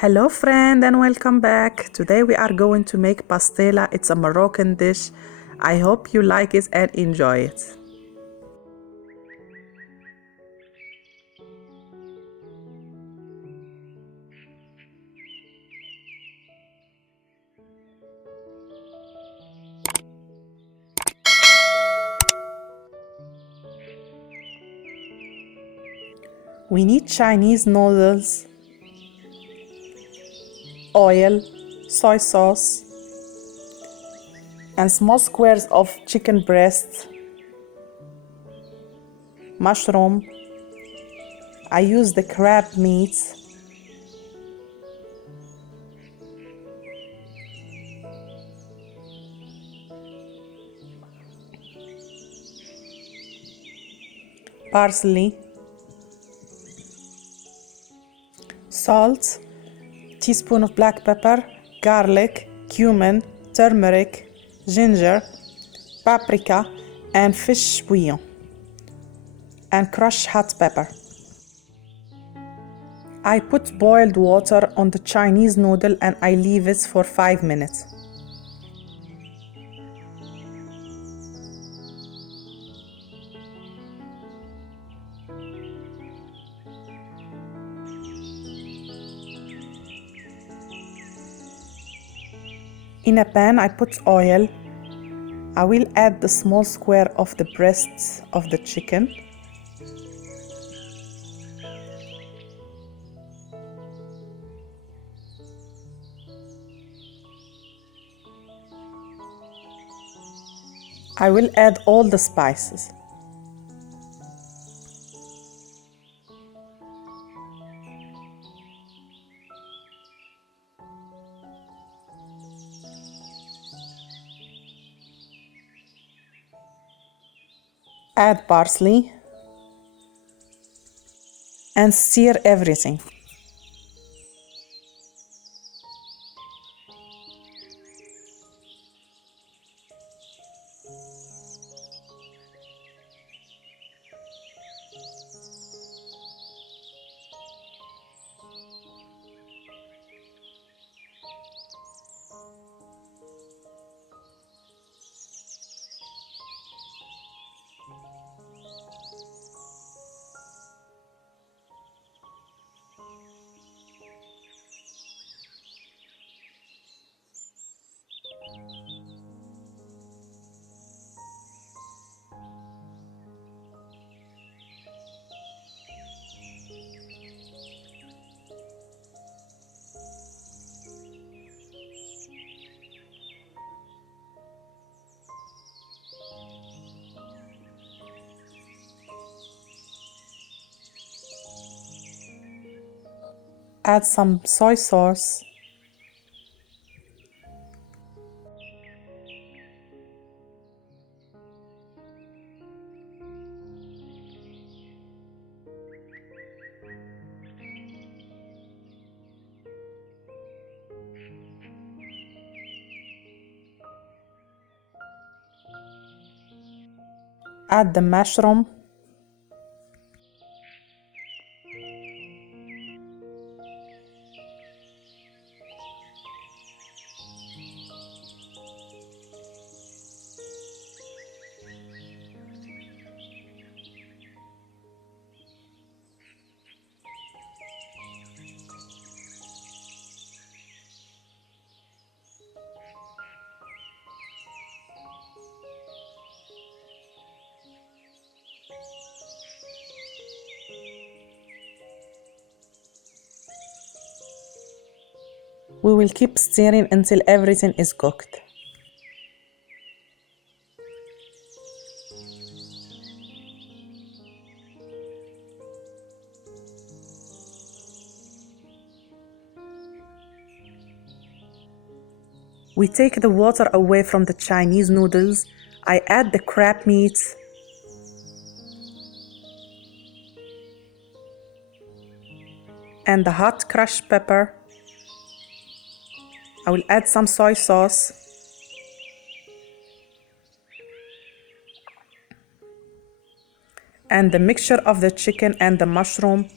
Hello friend and welcome back. Today we are going to make pastilla. It's a Moroccan dish. I hope you like it and enjoy it. We need Chinese noodles, oil, soy sauce, and small squares of chicken breast, mushroom. I use the crab meat, parsley, salt, teaspoon of black pepper, garlic, cumin, turmeric, ginger, paprika, and fish bouillon, and crushed hot pepper. I put boiled water on the Chinese noodle and I leave it for 5 minutes. In a pan, I put oil. I will add the small square of the breasts of the chicken. I will add all the spices. Add parsley and stir everything. Add some soy sauce. Add the mushroom. We will keep stirring until everything is cooked. We take the water away from the Chinese noodles. I add the crab meat and the hot crushed pepper. I will add some soy sauce and the mixture of the chicken and the mushroom.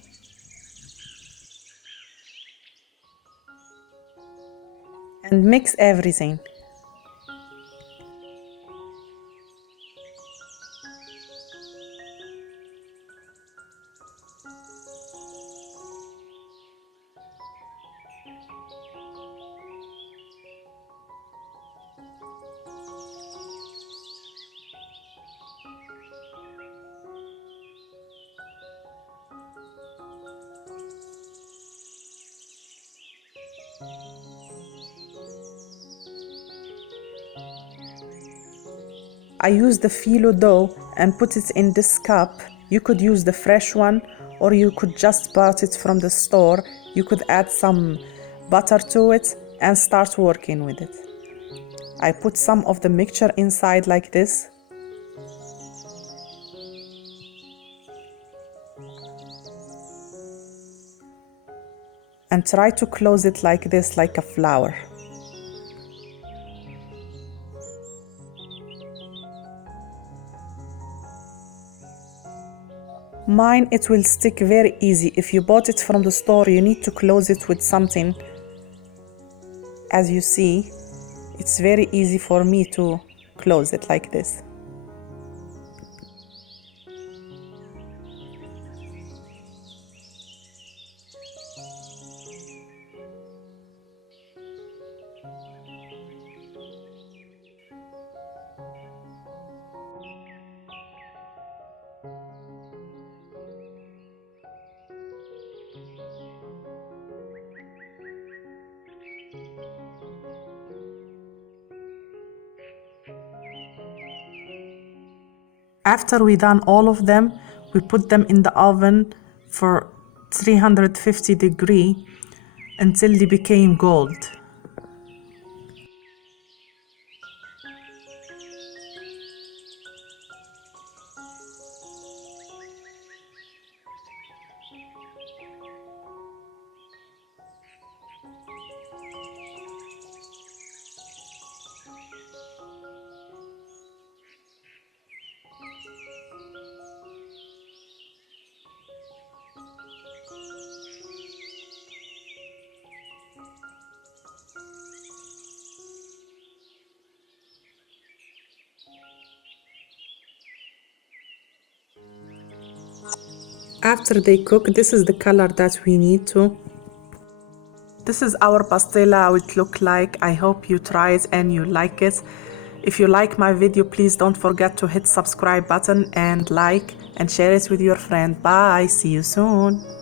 and mix everything. I use the phyllo dough and put it in this cup. You could use the fresh one or you could just buy it from the store. You could add some butter to it and start working with it. I put some of the mixture inside like this. And try to close it like this, like a flower. Mine, it will stick very easy. If you bought it from the store, you need to close it with something. As you see, it's very easy for me to close it like this. After we done all of them, we put them in the oven for 350 degrees until they became gold. After they cook, this is the color that we need to. This is our pastilla, how it look like. I hope you try it and you like it. If you like my video, please don't forget to hit subscribe button and like and share it with your friend. Bye, see you soon.